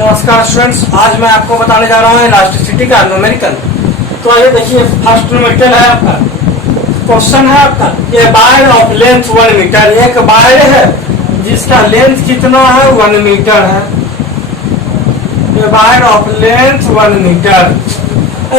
नमस्कार स्टूडेंट्स, आज मैं आपको बताने जा रहा हूँ इलास्टिसिटी का न्यूमेरिकल। तो आइए देखिए, फर्स्ट न्यूमेरिकल है आपका। क्वेश्चन है आपका, ये वायर ऑफ लेंथ 1 मीटर। एक वायर है जिसका लेंथ कितना है, 1 मीटर है। ये wire of length 1 metre,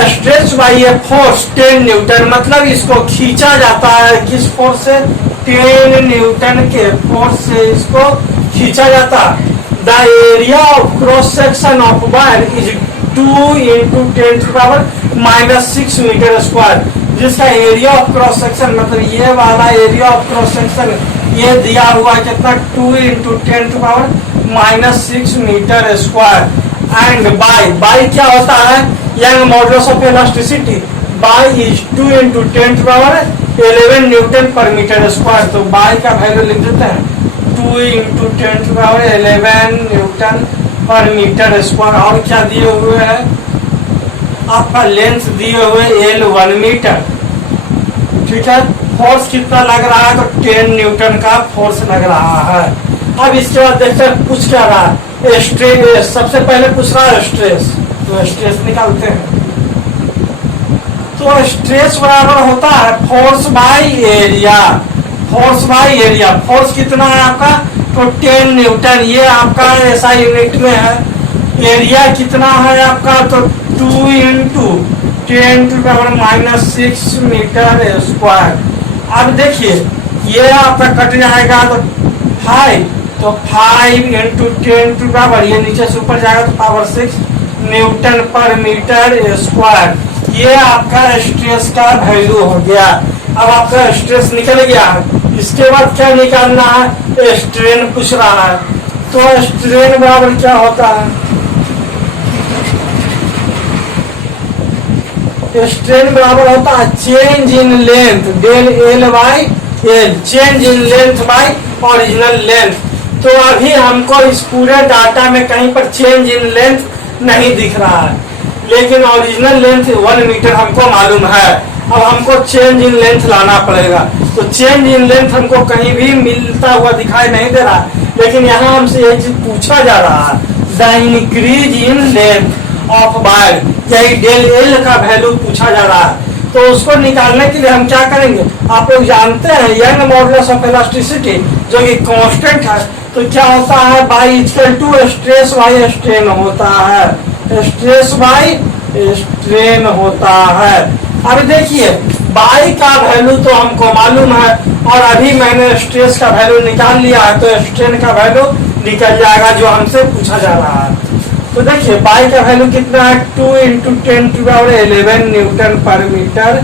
stretch by a force 10 newton. मतलब इसको खींचा जाता है किस फोर्स से, 10 न्यूटन के फोर्स से इसको खींचा जाता है। The area of cross section of wire is 2 into 10 to the power -6 metre square. जिसका एरिया ऑफ क्रॉस सेक्शन, मतलब ये वाला एरिया ऑफ क्रॉस सेक्शन ये दिया हुआ है कितना, 2 into 10 to the power -6 metre square. And Y क्या होता है, Young modulus of elasticity. Y is 2 into 10 to the power 11 newton पर मीटर स्क्वायर। तो बाई का वैल्यू लिख देते हैं 2 into 10 to the power 11 newton पर मीटर स्क्वायर। और क्या दिए हुए हैं, आपका लेंथ दिए हुए L 1 मीटर। ठीक है, फोर्स कितना लग रहा है, तो 10 न्यूटन का फोर्स लग रहा है। अब इसके बाद देखते हैं पूछ क्या रहा है, स्ट्रेस। सबसे पहले पूछ रहा है स्ट्रेस, तो स्ट्रेस निकालते हैं। तो स्ट्रेस बराबर होता है force by area. Force by area, force कितना है आपका, तो 10 न्यूटन, ये आपका ऐसा यूनिट में है। एरिया कितना है आपका, तो 2 into 10 to the power -6 metre square. अब देखिए ये आपका कट जाएगा तो 5, तो 5 into 10 to the power, ये नीचे से ऊपर जाएगा तो पावर 6 न्यूटन पर मीटर स्क्वायर। ये आपका स्ट्रेस का वैल्यू हो गया। अब आपका स्ट्रेस निकल गया है। इसके बाद क्या निकालना है, स्ट्रेन पूछ रहा है। तो स्ट्रेन बराबर क्या होता है, स्ट्रेन बराबर होता है change in length del L by L, change in length by original length. तो अभी हमको इस पूरे डाटा में कहीं पर चेंज इन लेंथ नहीं दिख रहा है, लेकिन ओरिजिनल लेंथ 1 मीटर हमको मालूम है। अब हमको चेंज इन लेंथ लाना पड़ेगा। तो चेंज इन लेंथ हमको कहीं भी मिलता हुआ दिखाई नहीं दे रहा, लेकिन यहाँ हमसे ये चीज पूछा जा रहा है, the increase in length of wire, यही डेल L का वैल्यू पूछा जा रहा है। तो उसको निकालने के लिए हम क्या करेंगे, आप लोग जानते हैं यंग मॉडुलस ऑफ इलास्टिसिटी जो कि कांस्टेंट है। तो क्या होता है, Y equal to stress by strain होता है, स्ट्रेस बाई स्ट्रेन होता है। अब देखिए बाई का वैल्यू तो हमको मालूम है, और अभी मैंने स्ट्रेस का वैल्यू निकाल लिया है, तो स्ट्रेन का वैल्यू निकल जाएगा जो हमसे पूछा जा रहा है। तो देखिए बाई का वैल्यू कितना है, 2 into 10 to the power 11 newton पर मीटर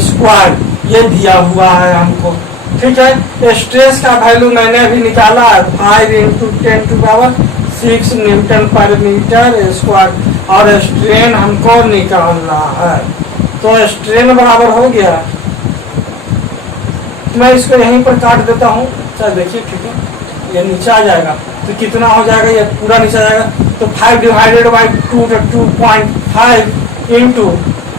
स्क्वायर, ये दिया हुआ है हमको। ठीक है, स्ट्रेस का वैल्यू मैंने अभी निकाला है 5 into 10 to the power 6 Newton पर मीटर स्क्वायर, और स्ट्रेन हमको निकालना है। तो स्ट्रेन बराबर हो गया, मैं इसको यहीं पर काट देता हूँ। चल देखिए, ठीक है, ये नीचे आ जाएगा तो कितना हो जाएगा, ये पूरा नीचे आ जाएगा। तो 5 डिवाइडेड बाई 2 तो 2.5 इंटू,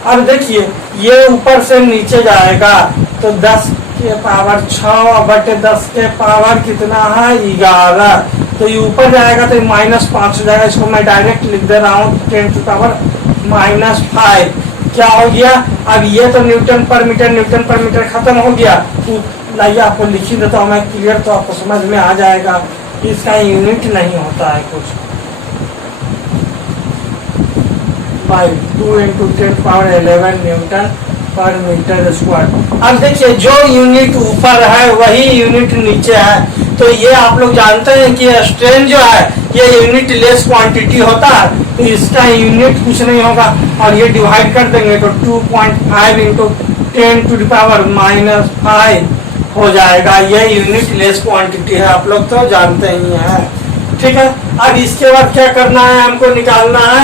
अब देखिए ये ऊपर से नीचे जाएगा तो 10 के पावर 6 बटे 10 के पावर कितना है, 11। तो ये ऊपर जाएगा तो -5 हो जाएगा। इसको मैं डायरेक्ट लिख दे रहा हूँ 10 to the power -5। क्या हो गया, अब ये तो न्यूटन पर मीटर खत्म हो गया। लाइए आपको लिख ही देता हूँ मैं क्लियर, तो आपको समझ में आ जाएगा। इसका यूनिट नहीं होता है कुछ, by 2 into 10 to the power 11 newton पर मीटर स्क्वायर। अब देखिए जो यूनिट ऊपर है वही यूनिट नीचे है। तो ये आप लोग जानते हैं कि स्ट्रेन जो है ये यूनिट लेस क्वांटिटी होता है, तो इसका यूनिट कुछ नहीं होगा। और ये डिवाइड कर देंगे तो 2.5 into 10 to the power -5 हो जाएगा। ये यूनिट लेस क्वांटिटी है, आप लोग तो जानते ही हैं। ठीक है, अब इसके बाद क्या करना है, हमको निकालना है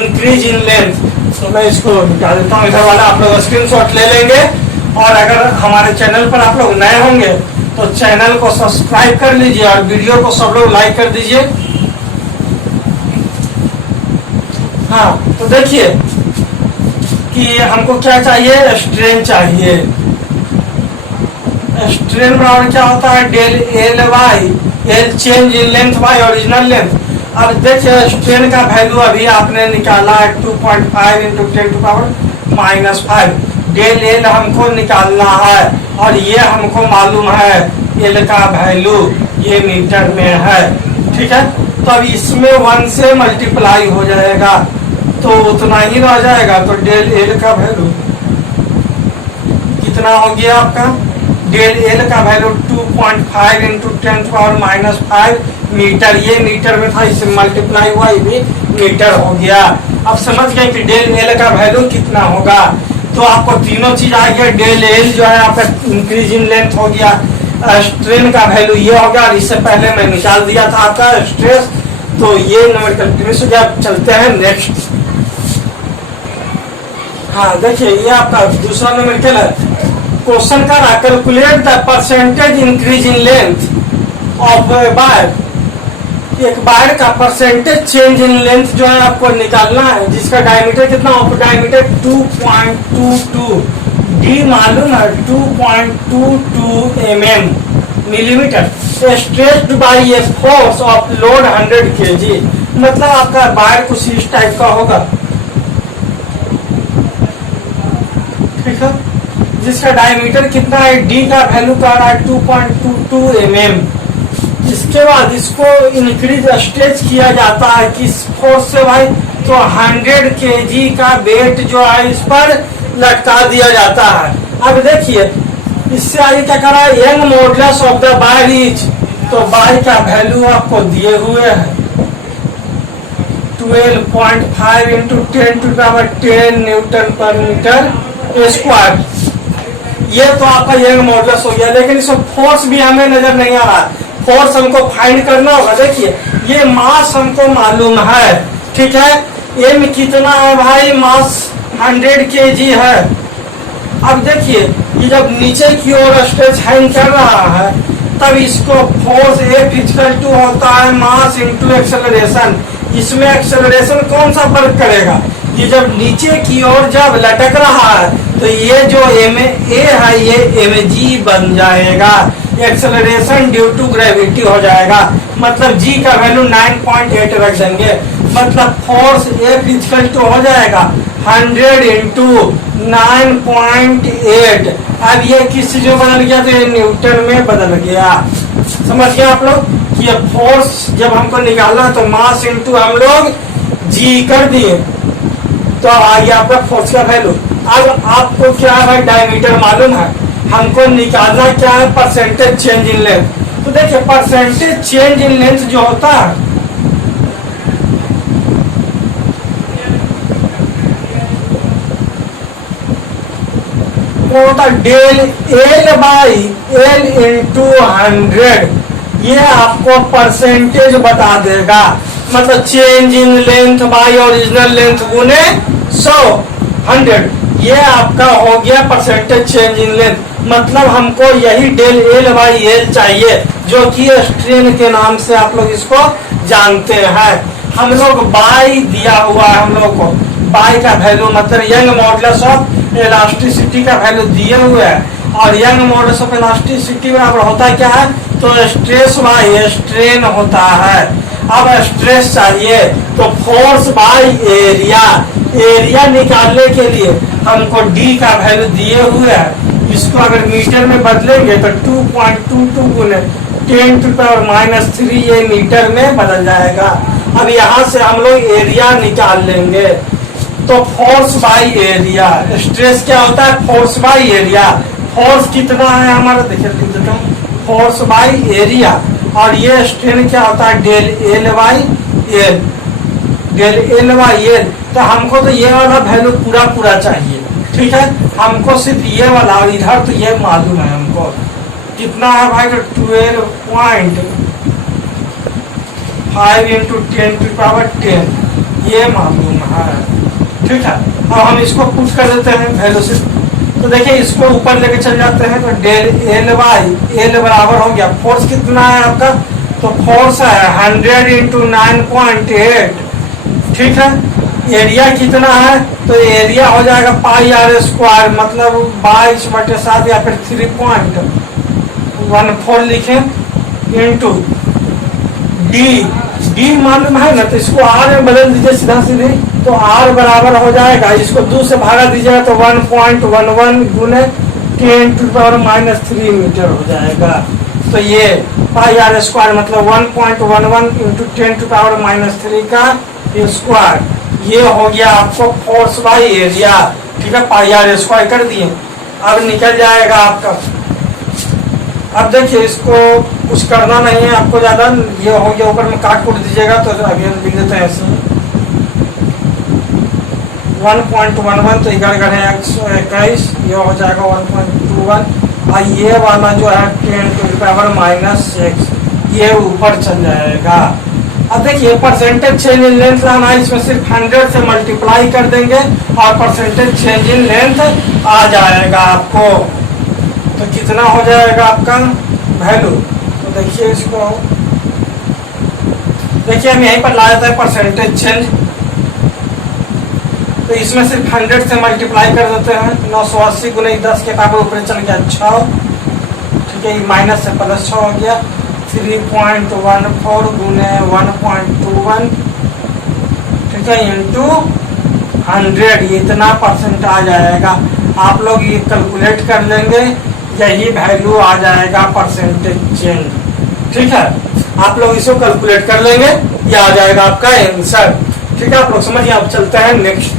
इंक्रीज इन लेंथ। तो मैं इसको निकाल देता हूँ इधर वाला, आप लोग स्क्रीनशॉट ले लेंगे। और अगर हमारे चैनल पर आप लोग नए होंगे तो चैनल को सब्सक्राइब कर लीजिए और वीडियो को सब लोग लाइक कर दीजिए। हाँ, तो देखिए कि हमको क्या चाहिए, स्ट्रेन चाहिए। स्ट्रेन बराबर क्या होता है, del L by L change in length by original length. अब देखिए स्ट्रेन का वैल्यू अभी आपने निकाला है 2.5 इंटू 10⁻⁻⁵ डेल एल हमको निकालना है और ये हमको मालूम है एल का वैल्यू ये मीटर में है। ठीक है, तो अब इसमें 1 से मल्टीप्लाई हो जाएगा तो उतना ही रह जाएगा। तो डेल एल का वैल्यू कितना हो गया आपका, डेल एल का वैल्यू 2.5 इंटू 10⁻⁵ मीटर, ये मीटर में था इससे मल्टीप्लाई हुआ, ये भी मीटर हो गया। अब समझ गए कि डेल एल का वैल्यू कितना होगा। तो आपको तीनों चीज आ गया, डेल एल जो है आपका इंक्रीज इन लेंथ हो गया, स्ट्रेन का वैल्यू ये हो गया और इससे पहले मैं निकाल दिया था आपका स्ट्रेस, तो ये नंबर कंटिन्यूस हो गया। चलते हैं नेक्स्ट। हाँ देखिए ये आपका दूसरा नंबर क्या है, क्वेश्चन का रहा calculate the percentage increase in length of wire, एक वायर का परसेंटेज चेंज इन लेंथ जो है आपको निकालना है, जिसका डायमीटर कितना, ऑफ डायमीटर 2.22, डी मालूम है 2.22 millimetre, stretched by a force of load 100 kg। मतलब आपका वायर कुछ इस टाइप का होगा, ठीक है, जिसका डायमीटर कितना है, डी का वैल्यू का रहा है 2.22 इसके बाद इसको इंक्रीज स्ट्रेच किया जाता है किस फोर्स से भाई, तो 100 kg का वेट जो है इस पर लटका दिया जाता है। अब देखिए इससे आगे क्या करा है, Young modulus of the wire is, तो वायर का वैल्यू आपको दिए हुए है 12.5 इंटू 10⁻10 न्यूटन पर मीटर स्क्वायर। ये तो आपका यंग मॉडुलस हो गया, लेकिन इसमें फोर्स भी हमें नजर नहीं आ रहा, फोर्स हमको फाइंड करना होगा। देखिए ये मास हमको मालूम है, ठीक है, एम कितना है भाई, मास 100 kg है। अब देखिए ये जब नीचे की ओर स्ट्रेच हैंग कर रहा है तब इसको फोर्स F इक्वल टू होता है मास इंटू एक्सेलरेशन। इसमें एक्सेलरेशन कौन सा वर्क करेगा, ये जब नीचे की ओर जब लटक रहा है तो ये जो एम ए है ये mg बन जाएगा, एक्सेलरेशन ड्यू टू ग्रेविटी हो जाएगा, मतलब g का वैल्यू 9.8 रख देंगे, मतलब फोर्स F इक्वल टू हो जाएगा 100 इंटू 9.8। अब ये किस चीज में बदल गया, तो ये न्यूटन में बदल गया। समझ गए आप लोग कि ये फोर्स जब हमको निकालना तो मास इंटू हम लोग g कर दिए, तो आगे आपका फोर्स का वैल्यू। अब आपको क्या है भाई, डायमीटर मालूम है, हमको निकालना क्या है, परसेंटेज चेंज इन लेंथ। तो देखिए परसेंटेज चेंज इन लेंथ जो होता है वो होता है del L by L into 100, ये आपको परसेंटेज बता देगा, मतलब change in length by original length गुने 100 ये आपका हो गया परसेंटेज चेंज इन लेंथ। मतलब हमको यही डेल एल बाई एल चाहिए, जो कि स्ट्रेन के नाम से आप लोग इसको जानते हैं। हम लोग बाई दिया हुआ है, हम लोग को बाई का वैल्यू मतलब यंग मॉडुलस ऑफ इलास्टिसिटी का वैल्यू दिए हुए है, और यंग मॉडुलस ऑफ इलास्टिसिटी बराबर होता क्या है, तो स्ट्रेस बाई स्ट्रेन होता है। अब स्ट्रेस चाहिए तो फोर्स बाई एरिया, एरिया निकालने के लिए हमको डी का वैल्यू दिए हुए है, इसको अगर मीटर में बदलेंगे तो 2.22 गुने 10⁻³ ये मीटर में बदल जाएगा। अब यहाँ से हम लोग एरिया निकाल लेंगे, तो फोर्स बाई एरिया, स्ट्रेस क्या होता है, फोर्स बाई एरिया। फोर्स कितना है हमारा, देखिए लिख देता हूँ, फोर्स बाई एरिया, और ये स्ट्रेन क्या होता है, del L by L, del L by L. तो हमको तो ये वाला वैल्यू पूरा पूरा चाहिए, ठीक है, हमको सिर्फ ये वाला, और इधर तो ये मालूम है हमको कितना है भाई, तो 12.5 इंटू 10⁻10 ये मालूम है, ठीक है। अब हम इसको पुट कर देते हैं वैल्यू से, तो देखिए इसको ऊपर लेके चल जाते हैं, तो डेल एल बाई एल बराबर हो गया, फोर्स कितना है आपका, तो फोर्स है 100 इंटू 9.8, ठीक है। एरिया कितना है, तो एरिया हो जाएगा πr², मतलब 22/7 या फिर 3.14 लिखें, इंटू डी डी मालूम है ना, तो इसको आर में बदल दीजिए सीधा सीधे, तो आर बराबर हो जाएगा, इसको 2 से भागा दीजिएगा तो 1.11 गुने 10⁻³ मीटर हो जाएगा। तो ये पाई आर स्क्वायर मतलब 1.11 इंटू 10⁻³ का स्क्वायर, ये हो गया आपको फोर्स बाई एरिया। ठीक है, पाई आर स्क्वायर कर दिए, अब निकल जाएगा आपका। अब देखिए इसको कुछ करना नहीं है आपको ज्यादा, ये हो गया, ऊपर में काट कूट दीजिएगा तो अभी हम लिख देते हैं ऐसे 1.11 तो 11×121, ये हो जाएगा 1.21, और ये वाला जो है 10⁻⁻6, ये ऊपर चल जाएगा। अब देखिए परसेंटेज चेंज इन लेंथ लाना है, इसमें सिर्फ 100 से मल्टीप्लाई कर देंगे और परसेंटेज चेंज इन लेंथ आ जाएगा आपको। तो कितना हो जाएगा आपका वैल्यू, तो देखिए इसको, देखिए हम यहीं पर ला जाता है परसेंटेज चेंज, तो इसमें सिर्फ 100 से मल्टीप्लाई कर देते हैं, 980 गुने 10 के बराबर ऊपर चल गया 6, ठीक है, माइनस से प्लस 6 हो गया, 3.14 गुने 1.21, ठीक है, इंटू 100, ये इतना परसेंट आ जाएगा। आप लोग ये कैलकुलेट कर लेंगे, यही वैल्यू आ जाएगा परसेंटेज चेंज। ठीक है, आप लोग इसको कैलकुलेट कर लेंगे, ये आ जाएगा आपका आंसर। ठीक है, आप लोग समझिए। आप चलते हैं नेक्स्ट।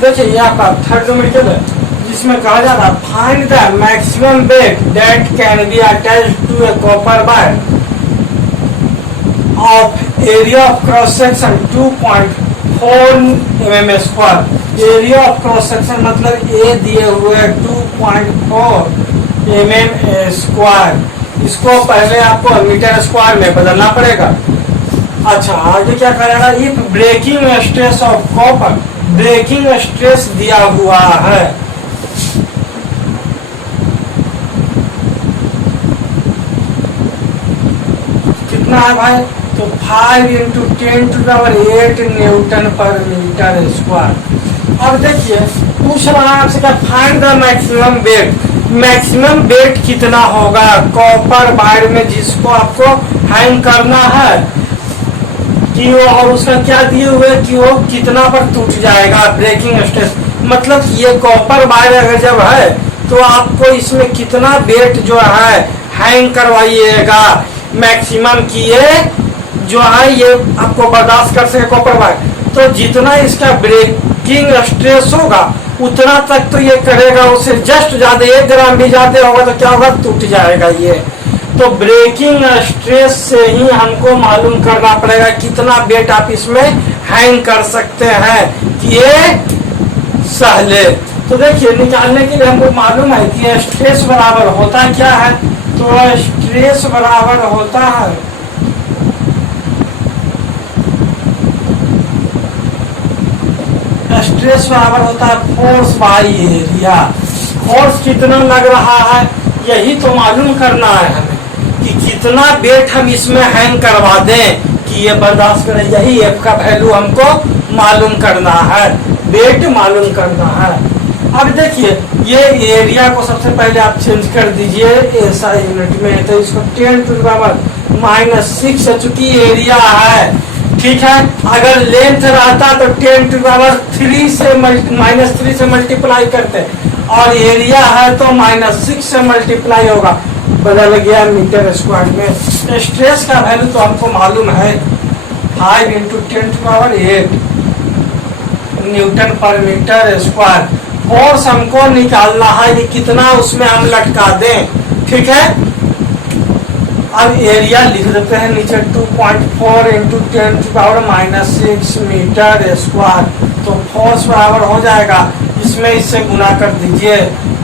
देखिए ये आपका थर्ड न्यूमेरिकल है, जिसमें कहा जा रहा है find the maximum weight that can be attached to a copper wire of area of cross section 2.4 mm²। Area of cross section मतलब ए दिए हुए 2.4 mm²। इसको पहले आपको मीटर स्क्वायर में बदलना पड़ेगा। अच्छा, आगे क्या करेगा, if breaking stress of copper, breaking stress दिया हुआ है, कितना है भाई, तो 5 × 10⁸ न्यूटन पर मीटर स्क्वायर। अब देखिए पूछ रहा है आपसे क्या, find the maximum wait, maximum weight कितना होगा कॉपर वायर में जिसको आपको हैंग करना है, कि वो और उसका क्या दिए हुए कि वो कितना पर टूट जाएगा ब्रेकिंग स्ट्रेस। मतलब ये कॉपर वायर अगर जब है तो आपको इसमें कितना वेट जो है हैंग करवाइएगा मैक्सिमम की, ये जो है ये आपको बर्दाश्त कर सके कॉपर वायर, तो जितना इसका ब्रेकिंग स्ट्रेस होगा उतना तक तो ये करेगा, उससे जस्ट ज्यादा 1 ग्राम भी ज्यादा होगा तो क्या होगा, टूट जाएगा ये। तो ब्रेकिंग स्ट्रेस से ही हमको मालूम करना पड़ेगा कितना वेट आप इसमें हैंग कर सकते हैं कि ये सहले। तो देखिए निकालने के लिए हमको मालूम है कि स्ट्रेस बराबर होता क्या है, तो स्ट्रेस बराबर होता है स्ट्रेस बराबर होता है फोर्स बाई एरिया। फोर्स कितना लग रहा है यही तो मालूम करना है हमें, कि कितना वेट हम इसमें हैंग करवा दें कि ये बर्दाश्त करे, यही एफ का वैल्यू हमको मालूम करना है, वेट मालूम करना है। अब देखिए ये एरिया को सबसे पहले आप चेंज कर दीजिए ऐसा यूनिट में, तो इसको 10⁻⁻6 चूंकि एरिया है, ठीक है, अगर लेंथ रहता तो 10⁻³ से मल्टीप्लाई करते, और एरिया है तो -6 से मल्टीप्लाई होगा, बदल गया मीटर स्क्वायर में। स्ट्रेस का वैल्यू तो हमको मालूम है 5 × 10⁸ न्यूटन पर मीटर स्क्वायर। फोर्स हमको निकालना है कि कितना उसमें हम लटका दें, ठीक है। अब एरिया लिख देते हैं नीचे 2.4 × 10⁻⁻6 मीटर स्क्वायर। तो फोर्स बराबर हो जाएगा, इसमें इससे गुना कर दीजिए,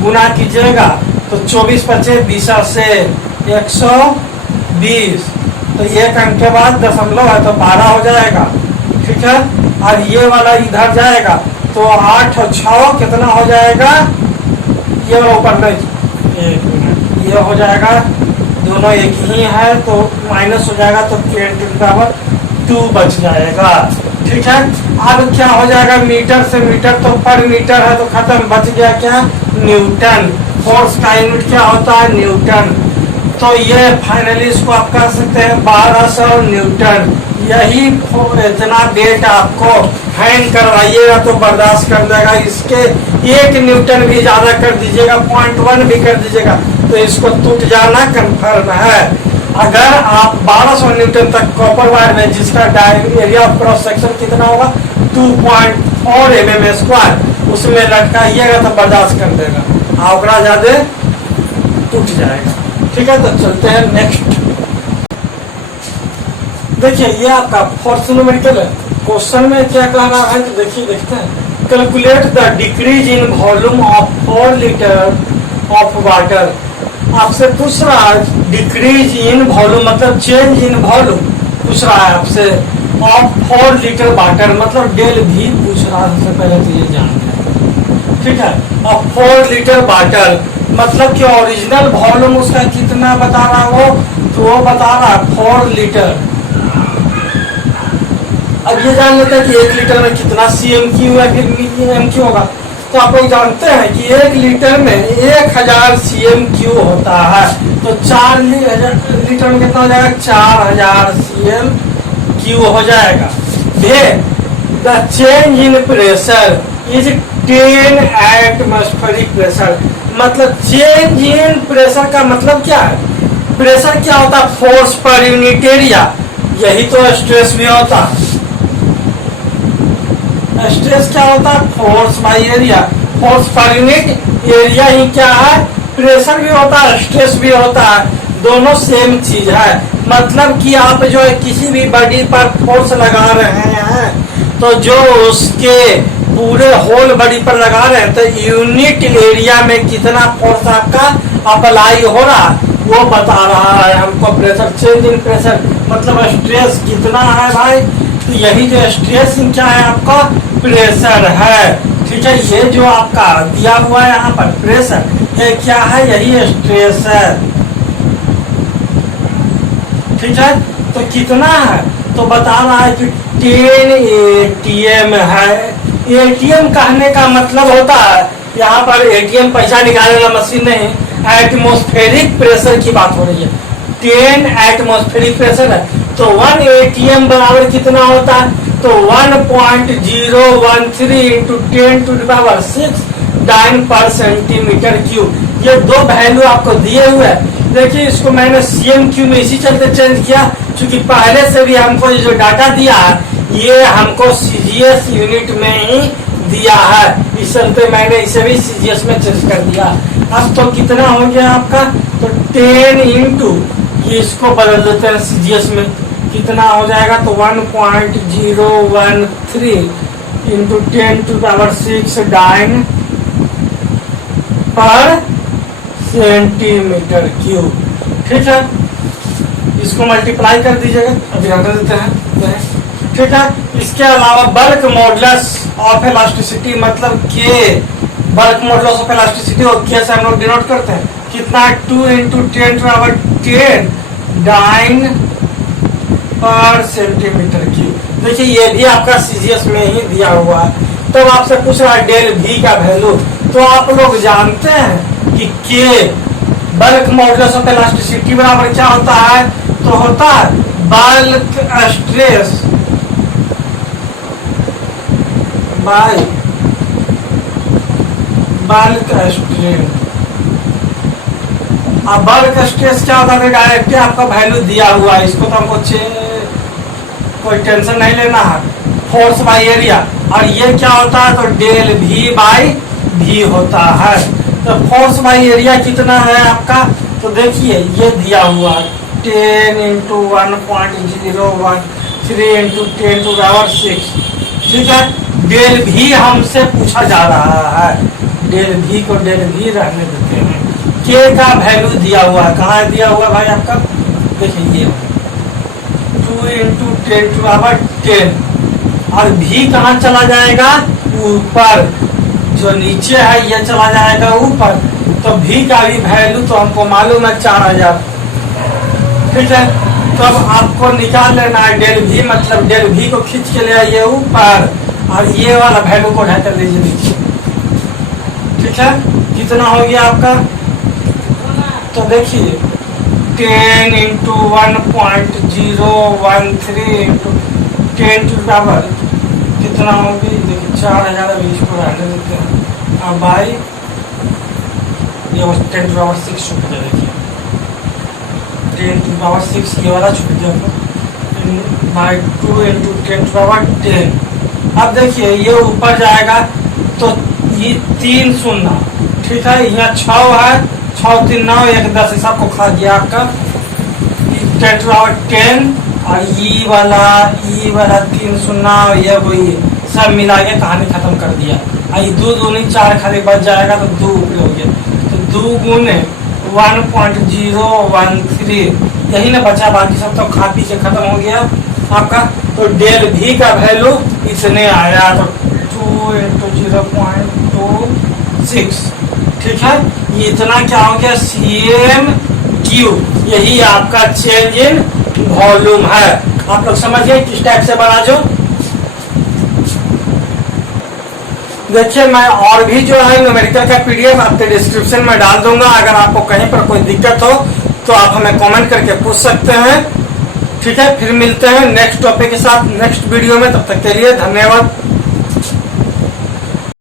गुना कीजिएगा तो 24 × 25 20 से 120, तो 1 अंक के बाद दशमलव है तो 12 हो जाएगा, ठीक है। और ये वाला इधर जाएगा तो 8 और 6 कितना हो जाएगा, ये ऊपर नहीं, ये हो जाएगा, दोनों एक ही है तो माइनस हो जाएगा, तो 10⁻² बच जाएगा, ठीक है। अब क्या हो जाएगा, मीटर से मीटर तो पर मीटर है तो खत्म, बच गया क्या, न्यूटन। फोर्स का यूनिट क्या होता है, न्यूटन। तो ये फाइनली इसको आप कह सकते हैं 1200 न्यूटन। यही इतना वेट आपको हैंग करवाइएगा तो बर्दाश्त कर लेगा। इसके 1 न्यूटन भी ज्यादा कर दीजिएगा, 0.1 भी कर दीजिएगा तो इसको टूट जाना कंफर्म है। अगर आप 1200 न्यूटन तक कॉपर वायर में, जिसका एरिया ऑफ क्रॉस सेक्शन कितना होगा 2.4 mm², उसमें लटकाइएगा तो बर्दाश्त कर देगा, आंकड़ा ज्यादा टूट जाएगा। ठीक है, तो चलते हैं नेक्स्ट। देखिए ये आपका फोर्थ न्यूमेरिकल है। क्वेश्चन में क्या कह रहा है तो देखिए, देखते हैं। Calculate the decrease in volume of 4 litre of water. आपसे पूछ रहा है डिक्रीज इन वॉल्यूम मतलब चेंज इन वॉल्यूम पूछ रहा है आपसे, ऑफ 4 लीटर वाटर मतलब डेल भी पूछ रहा है। सबसे पहले तो ये जानते हैं, ठीक है। अब 4 लीटर वाटर मतलब कि ओरिजिनल वॉल्यूम उसका कितना बता रहा है वो, तो वो बता रहा है 4 लीटर। अब ये जान लेते हैं कि 1 लीटर में कितना CM³ है, फिर MQ होगा। तो आप लोग जानते हैं कि 1 लीटर में 1000 CM³ होता है, तो 4 लीटर में कितना हो जाएगा 4000 CM³ हो जाएगा। The change in pressure is 10 atmospheric pressure. मतलब चेंज इन प्रेशर का मतलब क्या है? प्रेशर क्या होता है? Force per unit area. यही तो स्ट्रेस भी होता है। स्ट्रेस क्या होता है? Force by area. Force per unit area ही क्या है? प्रेशर भी होता है, स्ट्रेस भी होता है, दोनों सेम चीज है। मतलब कि आप जो है किसी भी बॉडी पर फोर्स लगा रहे हैं तो जो उसके पूरे होल बॉडी पर लगा रहे हैं तो यूनिट एरिया में कितना फोर्स आपका अप्लाई हो रहा है वो बता रहा है हमको। प्रेशर चेंज इन प्रेशर मतलब स्ट्रेस कितना है भाई, तो यही जो स्ट्रेस क्या है आपका प्रेशर है। ठीक है, ये जो आपका दिया हुआ है यहाँ पर प्रेशर, ये क्या है? यही स्ट्रेस है। ठीक है, तो कितना है तो बता रहा है कि 10 ATM है। ATM कहने का मतलब होता है यहाँ पर ATM पैसा निकालने वाला मशीन नहीं, एटमॉस्फेरिक प्रेशर की बात हो रही है। 10 एटमॉस्फेरिक प्रेशर है तो 1 ATM बराबर कितना होता है? तो 1.013 इंटू 10⁻⁶ डाइन पर सेंटीमीटर क्यूब। ये दो वैल्यू आपको दिए हुए हैं। देखिए इसको मैंने CM³ में इसी चलते चेंज किया क्योंकि पहले से भी हमको ये जो डाटा दिया है ये हमको CGS यूनिट में ही दिया है, इस चलते मैंने इसे भी CGS में चेंज कर दिया। अब तो कितना हो गया आपका? तो 10 इंटू इसको बदल देते हैं CGS में, कितना हो जाएगा? तो 1.013 इंटू 10⁻⁶ डाइन पर सेंटीमीटर क्यूब। ठीक है, इसको मल्टीप्लाई कर दीजिएगा, अभी आगे देते हैं। ठीक है, इसके अलावा बल्क मॉडुलस ऑफ इलास्टिसिटी मतलब के, बल्क मॉडुलस ऑफ इलास्टिसिटी और के से हम लोग डिनोट करते हैं। कितना है? 2 इंटू 10⁻10 डाइन पर सेंटीमीटर क्यूब। देखिए ये भी आपका CGS में ही दिया हुआ है। तो आपसे पूछ रहा है डेल V का वैल्यू, तो आप लोग जानते हैं कि के बल्क मॉडुलस ऑफ इलास्टिसिटी बराबर क्या होता है? तो होता है bulk stress by bulk strain. अब बल्क स्ट्रेस क्या होता है? डायरेक्ट आपका वैल्यू दिया हुआ है, इसको तो हमको कोई टेंशन नहीं लेना है। फोर्स बाय एरिया, और ये क्या होता है? तो डेल V बाय V होता है। तो फोर्स बाय एरिया कितना है आपका? तो देखिए ये दिया हुआ 10 इंटू 1.013 इंटू 10⁻⁶। ठीक है, डेल V हमसे पूछा जा रहा है, डेल V को डेल V रहने देते हैं। के का वैल्यू दिया हुआ है, कहाँ दिया हुआ है भाई आपका? देखिए ये 2 इंटू 10⁻10 और V कहाँ चला जाएगा? ऊपर। जो नीचे है ये चला जाएगा ऊपर, तो V का भी वैल्यू तो हमको मालूम है 4000। ठीक है, तो अब आपको निकाल लेना है डेल V, मतलब डेल V को खींच के ले आइए ऊपर और ये वाला वैल्यू को ढक कर लीजिए नीचे। ठीक है, कितना हो गया आपका? तो देखिए 10 इंटू 1.013 इंटू 10 टू पावर कितना होगी, देखिए 4000 अभी इसको रहने देते हैं। अब बाई ये 10 टू पावर 6 छुप गया, देखिए 10 टू पावर 6 ये वाला छुप गया बाई 2 इंटू 10 टू पावर 10। अब देखिए ये ऊपर जाएगा तो ये 3 शून्य, ठीक है, यहाँ 6 है, 6 3 9 1 10 हिसाब को खा गया आपका 10 टू पावर 10 और ई वाला 3 शून्य ये वही सब मिला के कहानी खत्म कर दिया। और ये 2 दूनी 4 खाली बच जाएगा तो 2 ऊपर हो गया, तो 2 गुने 1.013 यही ना बचा, बाकी सब तो खा पी के खत्म हो गया आपका। तो डेल भी का वैल्यू इसने आया तो 2 इंटू 0.26, ठीक है। ये इतना क्या हो गया CM3, यही आपका चेंज इन वॉल्यूम है। आप लोग समझिए किस टाइप से बना जो। देखिए मैं और भी जो है न्यूमेरिकल का PDF आपके डिस्क्रिप्शन में डाल दूंगा, अगर आपको कहीं पर कोई दिक्कत हो तो आप हमें कमेंट करके पूछ सकते हैं, ठीक है। फिर मिलते हैं नेक्स्ट टॉपिक के साथ नेक्स्ट वीडियो में, तब तक के लिए धन्यवाद।